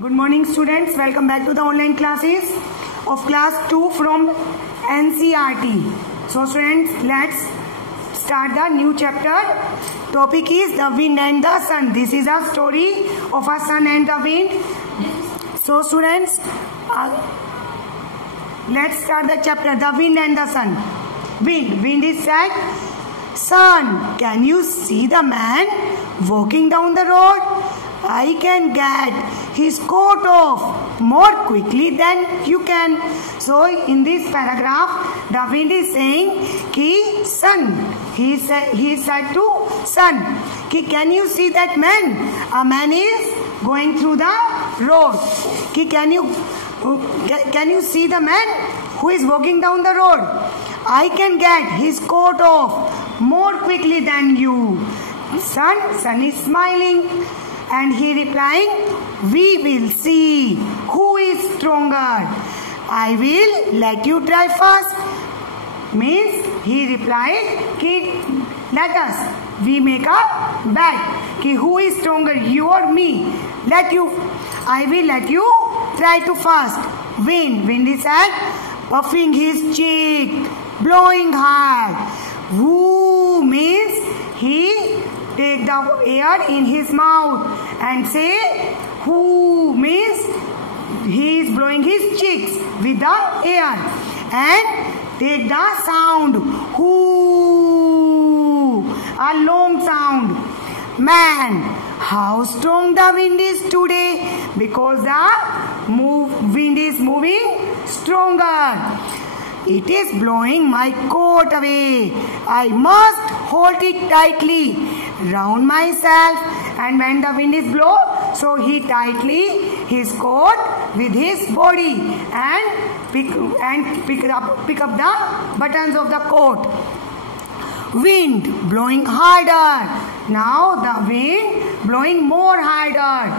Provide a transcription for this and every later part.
Good morning students, welcome back to the online classes of class 2 from NCERT. So students, let's start the new chapter. Topic is the wind and the sun. This is a story of a sun and the wind. So students, let's start the chapter, the wind and the sun. Wind is said, sun, can you see the man walking down the road? I can get his coat off more quickly than you can. So in this paragraph, the wind is saying ki sun. He said to sun ki can you see that man? A man is going through the road. Ki can you see the man who is walking down the road? I can get his coat off more quickly than you. Sun is smiling. And he replying, we will see who is stronger. I will let you try first. Means he replied, ki, let us, we make a bet. Ki who is stronger, you or me? I will let you try to first. Wind is at puffing his cheek, blowing hard. Woo means he take the air in his mouth and say who means he is blowing his cheeks with the air and take the sound whoo, a long sound. Man, how strong the wind is today, because the wind is moving stronger. It is blowing my coat away. I must hold it tightly round myself, and when the wind is blow, so he tightly his coat with his body and pick up the buttons of the coat. Wind blowing harder. Now the wind blowing more harder,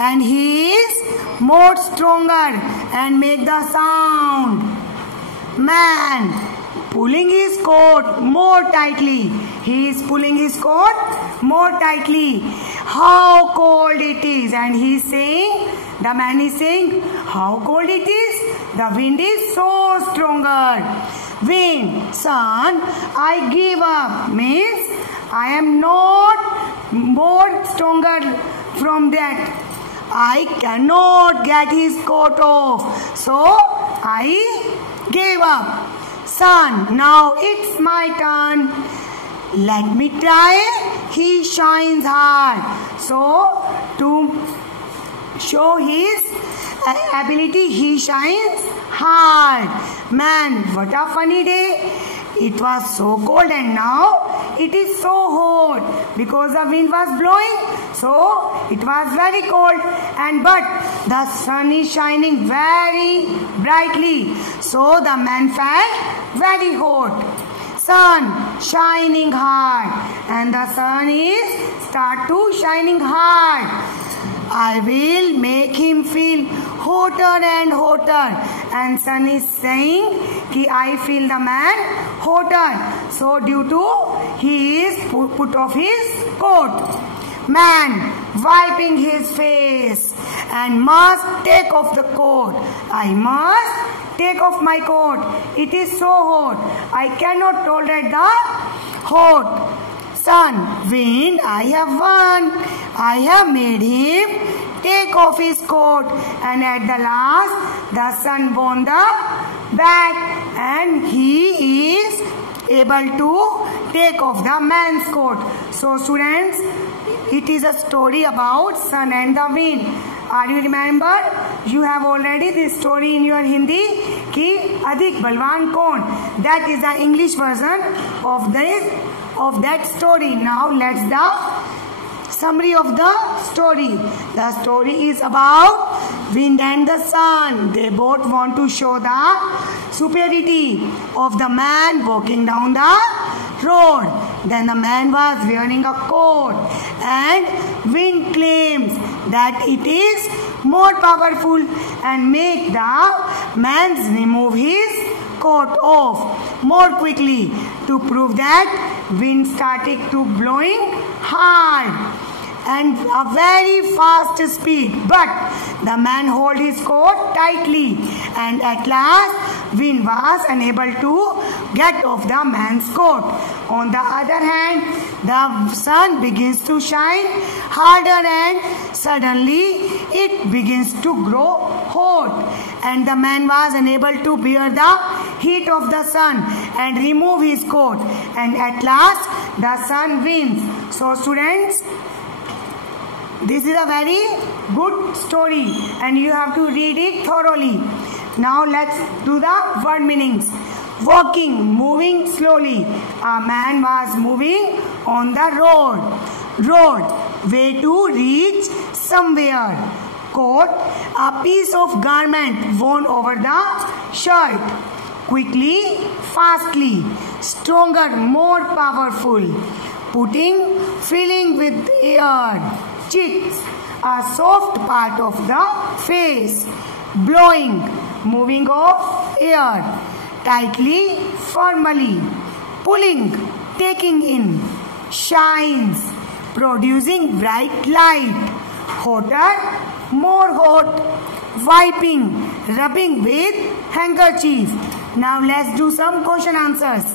and he is more stronger and make the sound. Man pulling his coat more tightly. He is pulling his coat more tightly. How cold it is. And he is saying, the man is saying, how cold it is. The wind is so stronger. Wind, sun, I give up. Means I am not more stronger from that. I cannot get his coat off. So I gave up. Sun, now it's my turn. Let me try. He shines hard. So to show his ability, he shines hard. Man, what a funny day. It was so cold and now it is so hot because the wind was blowing. So it was very cold, but the sun is shining very brightly. So the man felt very hot. Sun shining hard, and the sun is start to shining hard. I will make him feel hotter and hotter. And sun is saying ki I feel the man hotter. So due to he is put off his coat. Man wiping his face and must take off the coat. I must take off my coat. It is so hot. I cannot tolerate the hot. Sun, wind, I have won. I have made him take off his coat. And at the last, the sun won the bet. And he is able to take off the man's coat. So students, it is a story about sun and the wind. Are you remember? You have already this story in your Hindi ki Adhik Balwan Kaun. That is the English version of that story. Now let's the summary of the story. The story is about wind and the sun. They both want to show the superiority of the man walking down the road. Then the man was wearing a coat, and wind claims that it is more powerful and make the man remove his coat off more quickly to prove that wind started to blowing hard. and a very fast speed, but the man hold his coat tightly, and at last wind was unable to get off the man's coat. On the other hand, the sun begins to shine harder, and suddenly it begins to grow hot, and the man was unable to bear the heat of the sun and remove his coat, and at last the sun wins. So students, this is a very good story and you have to read it thoroughly. Now let's do the word meanings. Walking, moving slowly. A man was moving on the road. Road, way to reach somewhere. Coat, a piece of garment worn over the shirt. Quickly, fastly. Stronger, more powerful. Putting, filling with air. Cheeks, a soft part of the face. Blowing, moving of air. Tightly, firmly. Pulling, taking in. Shines, producing bright light. Hotter, more hot. Wiping, rubbing with handkerchief. Now let's do some question answers.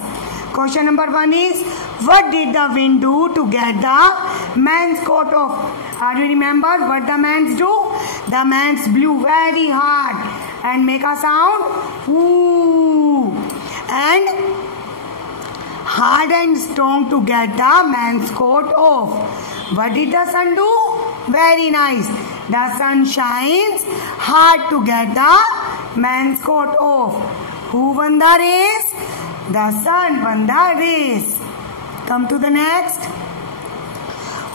Question number 1 is, what did the wind do to get the man's coat off? Are you remember what the man's do? The man's blew very hard and make a sound, whoo, and hard and strong to get the man's coat off. What did the sun do? Very nice. The sun shines hard to get the man's coat off. Who won the race? The sun won the race. Come to the next.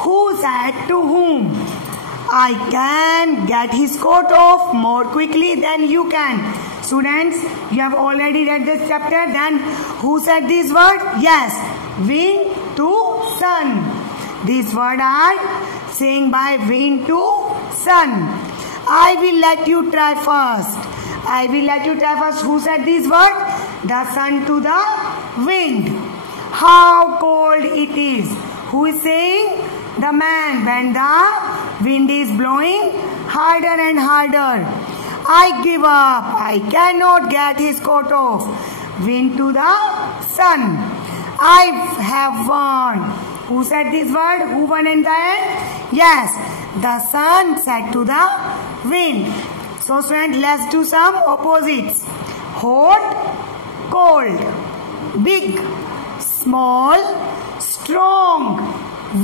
Who said to whom? I can get his coat off more quickly than you can. Students, you have already read this chapter. Then who said this word? Yes, wind to sun. These words are saying by wind to sun. I will let you try first. I will let you try first. Who said this word? The sun to the wind. How cold it is. Who is saying? The man. When the wind is blowing harder and harder. I give up. I cannot get his coat off. Wind to the sun. I have won. Who said this word? Who won in the end? Yes, the sun said to the wind. So friends, let's do some opposites. Hot, cold. Big, small, strong,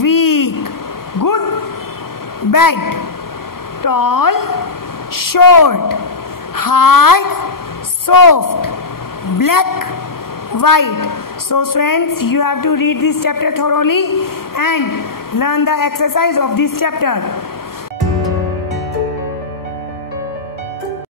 weak, good, bad. Tall, short, hard, soft, black, white. So friends, you have to read this chapter thoroughly and learn the exercise of this chapter.